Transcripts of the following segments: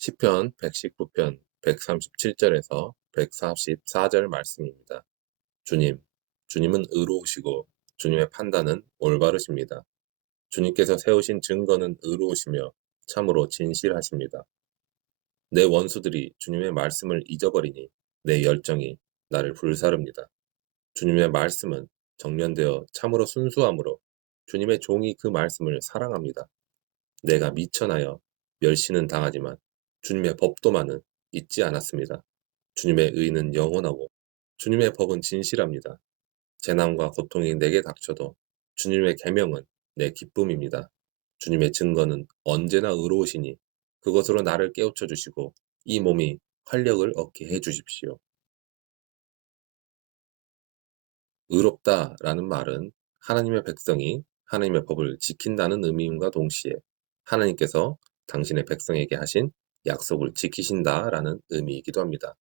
시편 119편 137절에서 144절 말씀입니다. 주님, 주님은 의로우시고 주님의 판단은 올바르십니다. 주님께서 세우신 증거는 의로우시며 참으로 진실하십니다. 내 원수들이 주님의 말씀을 잊어버리니 내 열정이 나를 불사릅니다. 주님의 말씀은 정련되어 참으로 순수함으로 주님의 종이 그 말씀을 사랑합니다. 내가 미천하여 멸시는 당하지만 주님의 법도만은 잊지 않았습니다. 주님의 의는 영원하고 주님의 법은 진실합니다. 재난과 고통이 내게 닥쳐도 주님의 계명은 내 기쁨입니다. 주님의 증거는 언제나 의로우시니 그것으로 나를 깨우쳐 주시고 이 몸이 활력을 얻게 해 주십시오. 의롭다라는 말은 하나님의 백성이 하나님의 법을 지킨다는 의미임과 동시에 하나님께서 당신의 백성에게 하신 약속을 지키신다라는 의미이기도 합니다.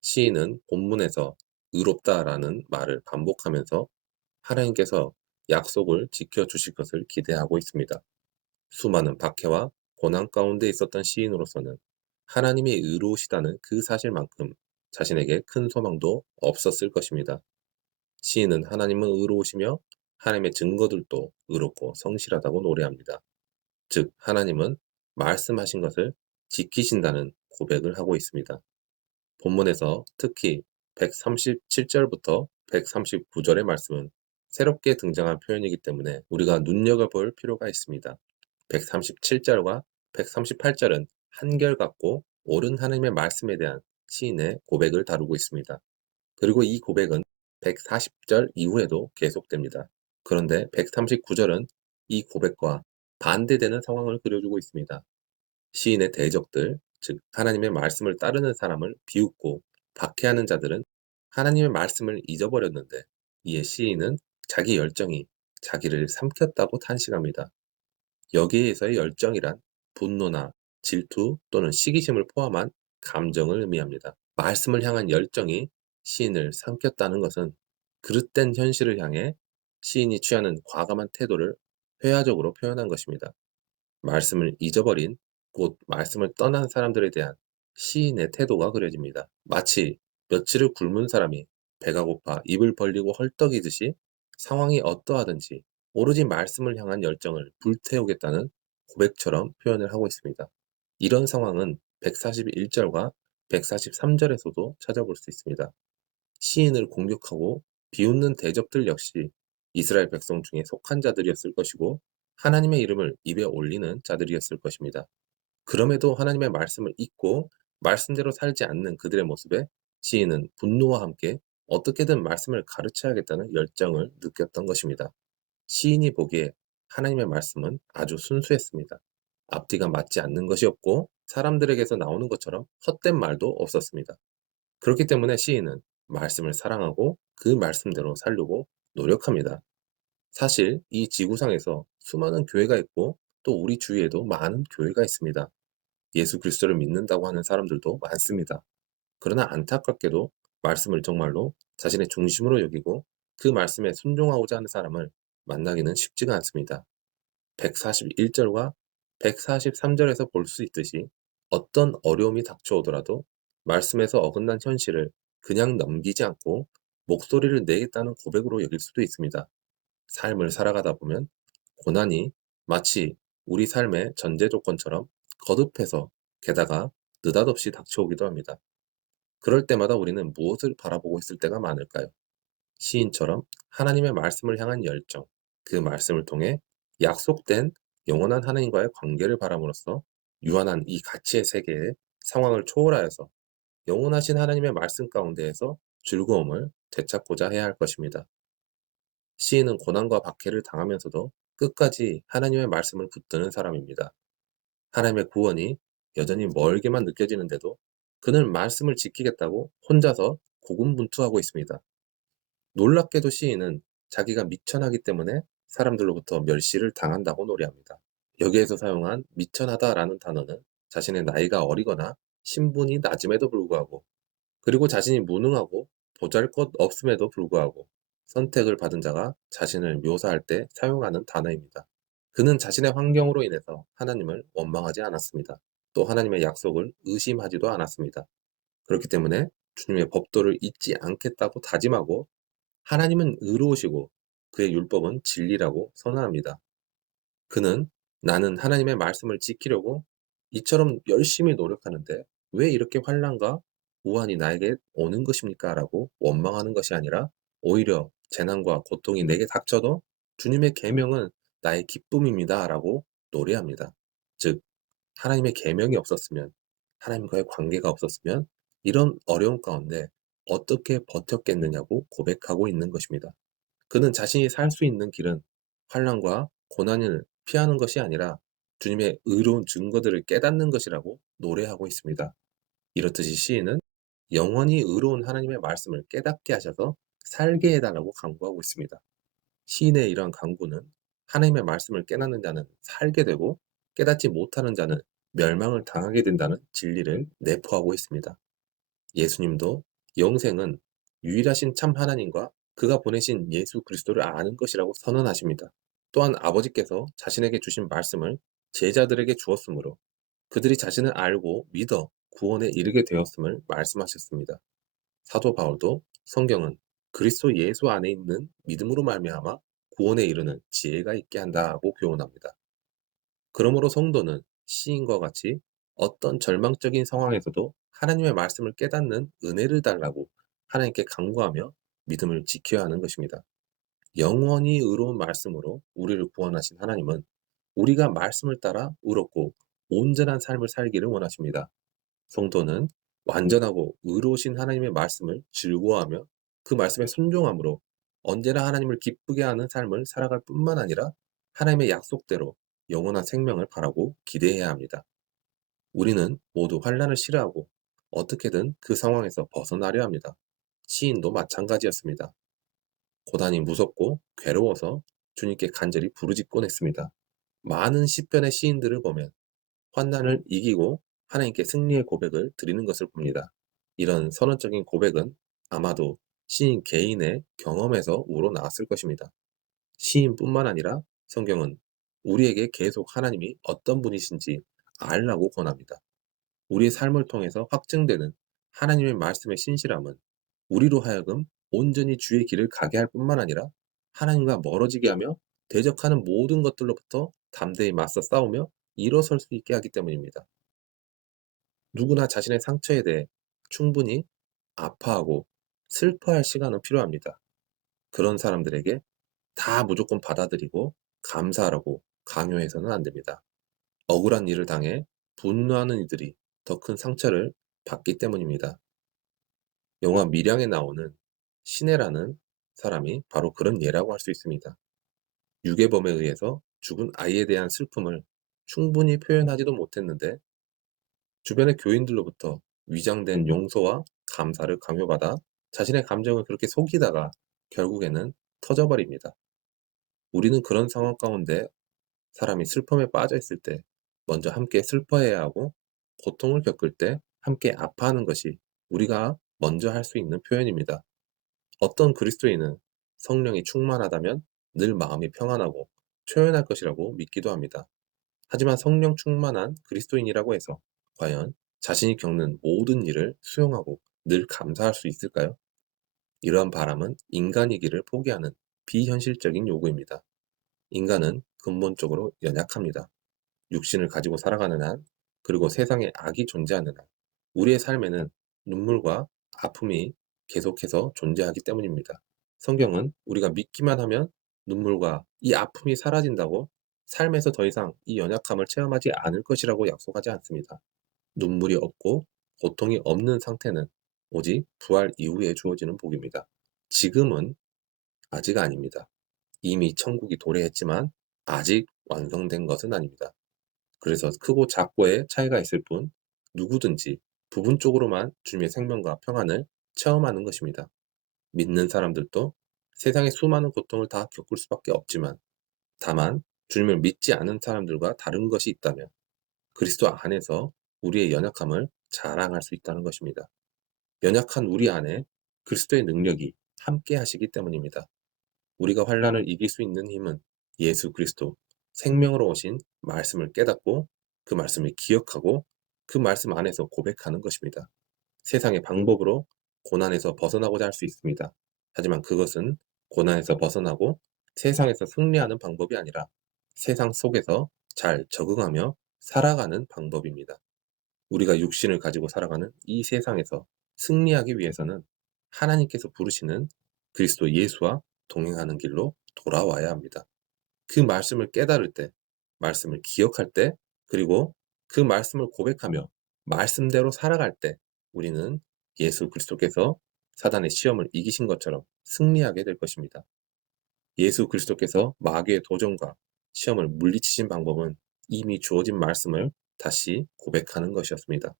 시인은 본문에서 의롭다라는 말을 반복하면서 하나님께서 약속을 지켜주실 것을 기대하고 있습니다. 수많은 박해와 고난 가운데 있었던 시인으로서는 하나님이 의로우시다는 그 사실만큼 자신에게 큰 소망도 없었을 것입니다. 시인은 하나님은 의로우시며 하나님의 증거들도 의롭고 성실하다고 노래합니다. 즉, 하나님은 말씀하신 것을 지키신다는 고백을 하고 있습니다. 본문에서 특히 137절부터 139절의 말씀은 새롭게 등장한 표현이기 때문에 우리가 눈여겨볼 필요가 있습니다. 137절과 138절은 한결같고 옳은 하나님의 말씀에 대한 시인의 고백을 다루고 있습니다. 그리고 이 고백은 140절 이후에도 계속됩니다. 그런데 139절은 이 고백과 반대되는 상황을 그려주고 있습니다. 시인의 대적들, 즉 하나님의 말씀을 따르는 사람을 비웃고 박해하는 자들은 하나님의 말씀을 잊어버렸는데 이에 시인은 자기 열정이 자기를 삼켰다고 탄식합니다. 여기에서의 열정이란 분노나 질투 또는 시기심을 포함한 감정을 의미합니다. 말씀을 향한 열정이 시인을 삼켰다는 것은 그릇된 현실을 향해 시인이 취하는 과감한 태도를 회화적으로 표현한 것입니다. 말씀을 잊어버린, 곧 말씀을 떠난 사람들에 대한 시인의 태도가 그려집니다. 마치 며칠을 굶은 사람이 배가 고파 입을 벌리고 헐떡이듯이 상황이 어떠하든지 오로지 말씀을 향한 열정을 불태우겠다는 고백처럼 표현을 하고 있습니다. 이런 상황은 141절과 143절에서도 찾아볼 수 있습니다. 시인을 공격하고 비웃는 대적들 역시 이스라엘 백성 중에 속한 자들이었을 것이고 하나님의 이름을 입에 올리는 자들이었을 것입니다. 그럼에도 하나님의 말씀을 잊고 말씀대로 살지 않는 그들의 모습에 시인은 분노와 함께 어떻게든 말씀을 가르쳐야겠다는 열정을 느꼈던 것입니다. 시인이 보기에 하나님의 말씀은 아주 순수했습니다. 앞뒤가 맞지 않는 것이 없고 사람들에게서 나오는 것처럼 헛된 말도 없었습니다. 그렇기 때문에 시인은 말씀을 사랑하고 그 말씀대로 살려고 노력합니다. 사실 이 지구상에서 수많은 교회가 있고 또 우리 주위에도 많은 교회가 있습니다. 예수 그리스도를 믿는다고 하는 사람들도 많습니다. 그러나 안타깝게도 말씀을 정말로 자신의 중심으로 여기고 그 말씀에 순종하고자 하는 사람을 만나기는 쉽지가 않습니다. 141절과 143절에서 볼 수 있듯이 어떤 어려움이 닥쳐오더라도 말씀에서 어긋난 현실을 그냥 넘기지 않고 목소리를 내겠다는 고백으로 여길 수도 있습니다. 삶을 살아가다 보면 고난이 마치 우리 삶의 전제 조건처럼 거듭해서 게다가 느닷없이 닥쳐오기도 합니다. 그럴 때마다 우리는 무엇을 바라보고 있을 때가 많을까요? 시인처럼 하나님의 말씀을 향한 열정, 그 말씀을 통해 약속된 영원한 하나님과의 관계를 바람으로써 유한한 이 가치의 세계의 상황을 초월하여서 영원하신 하나님의 말씀 가운데에서 즐거움을 되찾고자 해야 할 것입니다. 시인은 고난과 박해를 당하면서도 끝까지 하나님의 말씀을 붙드는 사람입니다. 하나님의 구원이 여전히 멀게만 느껴지는데도 그는 말씀을 지키겠다고 혼자서 고군분투하고 있습니다. 놀랍게도 시인은 자기가 미천하기 때문에 사람들로부터 멸시를 당한다고 노래합니다. 여기에서 사용한 미천하다라는 단어는 자신의 나이가 어리거나 신분이 낮음에도 불구하고 그리고 자신이 무능하고 보잘것없음에도 불구하고 선택을 받은 자가 자신을 묘사할 때 사용하는 단어입니다. 그는 자신의 환경으로 인해서 하나님을 원망하지 않았습니다. 또 하나님의 약속을 의심하지도 않았습니다. 그렇기 때문에 주님의 법도를 잊지 않겠다고 다짐하고 하나님은 의로우시고 그의 율법은 진리라고 선언합니다. 그는 나는 하나님의 말씀을 지키려고 이처럼 열심히 노력하는데 왜 이렇게 환난과 우환이 나에게 오는 것입니까? 라고 원망하는 것이 아니라 오히려 재난과 고통이 내게 닥쳐도 주님의 계명은 나의 기쁨입니다. 라고 노래합니다. 즉, 하나님의 계명이 없었으면, 하나님과의 관계가 없었으면 이런 어려움 가운데 어떻게 버텼겠느냐고 고백하고 있는 것입니다. 그는 자신이 살 수 있는 길은 환난과 고난을 피하는 것이 아니라 주님의 의로운 증거들을 깨닫는 것이라고 노래하고 있습니다. 이렇듯이 시인은 영원히 의로운 하나님의 말씀을 깨닫게 하셔서 살게 해달라고 간구하고 있습니다. 시인의 이러한 간구는 하나님의 말씀을 깨닫는 자는 살게 되고 깨닫지 못하는 자는 멸망을 당하게 된다는 진리를 내포하고 있습니다. 예수님도 영생은 유일하신 참 하나님과 그가 보내신 예수 그리스도를 아는 것이라고 선언하십니다. 또한 아버지께서 자신에게 주신 말씀을 제자들에게 주었으므로 그들이 자신을 알고 믿어 구원에 이르게 되었음을 말씀하셨습니다. 사도 바울도 성경은 그리스도 예수 안에 있는 믿음으로 말미암아 구원에 이르는 지혜가 있게 한다고 교훈합니다. 그러므로 성도는 시인과 같이 어떤 절망적인 상황에서도 하나님의 말씀을 깨닫는 은혜를 달라고 하나님께 간구하며 믿음을 지켜야 하는 것입니다. 영원히 의로운 말씀으로 우리를 구원하신 하나님은 우리가 말씀을 따라 의롭고 온전한 삶을 살기를 원하십니다. 성도는 완전하고 의로우신 하나님의 말씀을 즐거워하며 그 말씀에 순종함으로 언제나 하나님을 기쁘게 하는 삶을 살아갈 뿐만 아니라 하나님의 약속대로 영원한 생명을 바라고 기대해야 합니다. 우리는 모두 환난을 싫어하고 어떻게든 그 상황에서 벗어나려 합니다. 시인도 마찬가지였습니다. 고단이 무섭고 괴로워서 주님께 간절히 부르짖곤 했습니다. 많은 시편의 시인들을 보면 환난을 이기고 하나님께 승리의 고백을 드리는 것을 봅니다. 이런 선언적인 고백은 아마도 시인 개인의 경험에서 우러나왔을 것입니다. 시인뿐만 아니라 성경은 우리에게 계속 하나님이 어떤 분이신지 알라고 권합니다. 우리의 삶을 통해서 확증되는 하나님의 말씀의 신실함은 우리로 하여금 온전히 주의 길을 가게 할 뿐만 아니라 하나님과 멀어지게 하며 대적하는 모든 것들로부터 담대히 맞서 싸우며 일어설 수 있게 하기 때문입니다. 누구나 자신의 상처에 대해 충분히 아파하고 슬퍼할 시간은 필요합니다. 그런 사람들에게 다 무조건 받아들이고 감사하라고 강요해서는 안 됩니다. 억울한 일을 당해 분노하는 이들이 더 큰 상처를 받기 때문입니다. 영화 밀양에 나오는 신혜라는 사람이 바로 그런 예라고 할 수 있습니다. 유괴범에 의해서 죽은 아이에 대한 슬픔을 충분히 표현하지도 못했는데 주변의 교인들로부터 위장된 용서와 감사를 강요받아 자신의 감정을 그렇게 속이다가 결국에는 터져버립니다. 우리는 그런 상황 가운데 사람이 슬픔에 빠져 있을 때 먼저 함께 슬퍼해야 하고 고통을 겪을 때 함께 아파하는 것이 우리가 먼저 할 수 있는 표현입니다. 어떤 그리스도인은 성령이 충만하다면 늘 마음이 평안하고 초연할 것이라고 믿기도 합니다. 하지만 성령 충만한 그리스도인이라고 해서 과연 자신이 겪는 모든 일을 수용하고 늘 감사할 수 있을까요? 이러한 바람은 인간이기를 포기하는 비현실적인 요구입니다. 인간은 근본적으로 연약합니다. 육신을 가지고 살아가는 한, 그리고 세상에 악이 존재하는 한, 우리의 삶에는 눈물과 아픔이 계속해서 존재하기 때문입니다. 성경은 우리가 믿기만 하면 눈물과 이 아픔이 사라진다고 삶에서 더 이상 이 연약함을 체험하지 않을 것이라고 약속하지 않습니다. 눈물이 없고 고통이 없는 상태는 오직 부활 이후에 주어지는 복입니다. 지금은 아직 아닙니다. 이미 천국이 도래했지만 아직 완성된 것은 아닙니다. 그래서 크고 작고의 차이가 있을 뿐 누구든지 부분적으로만 주님의 생명과 평안을 체험하는 것입니다. 믿는 사람들도 세상의 수많은 고통을 다 겪을 수밖에 없지만 다만 주님을 믿지 않은 사람들과 다른 것이 있다면 그리스도 안에서 우리의 연약함을 자랑할 수 있다는 것입니다. 연약한 우리 안에 그리스도의 능력이 함께 하시기 때문입니다. 우리가 환난을 이길 수 있는 힘은 예수 그리스도 생명으로 오신 말씀을 깨닫고 그 말씀을 기억하고 그 말씀 안에서 고백하는 것입니다. 세상의 방법으로 고난에서 벗어나고자 할 수 있습니다. 하지만 그것은 고난에서 벗어나고 세상에서 승리하는 방법이 아니라 세상 속에서 잘 적응하며 살아가는 방법입니다. 우리가 육신을 가지고 살아가는 이 세상에서 승리하기 위해서는 하나님께서 부르시는 그리스도 예수와 동행하는 길로 돌아와야 합니다. 그 말씀을 깨달을 때, 말씀을 기억할 때, 그리고 그 말씀을 고백하며 말씀대로 살아갈 때 우리는 예수 그리스도께서 사단의 시험을 이기신 것처럼 승리하게 될 것입니다. 예수 그리스도께서 마귀의 도전과 시험을 물리치신 방법은 이미 주어진 말씀을 다시 고백하는 것이었습니다.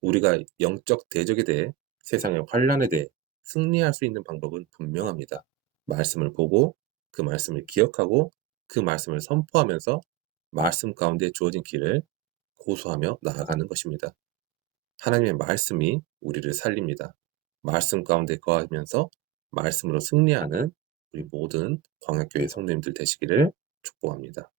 우리가 영적 대적에 대해 세상의 환란에 대해 승리할 수 있는 방법은 분명합니다. 말씀을 보고 그 말씀을 기억하고 그 말씀을 선포하면서 말씀 가운데 주어진 길을 고수하며 나아가는 것입니다. 하나님의 말씀이 우리를 살립니다. 말씀 가운데 거하면서 말씀으로 승리하는 우리 모든 광역교회 성도님들 되시기를 축복합니다.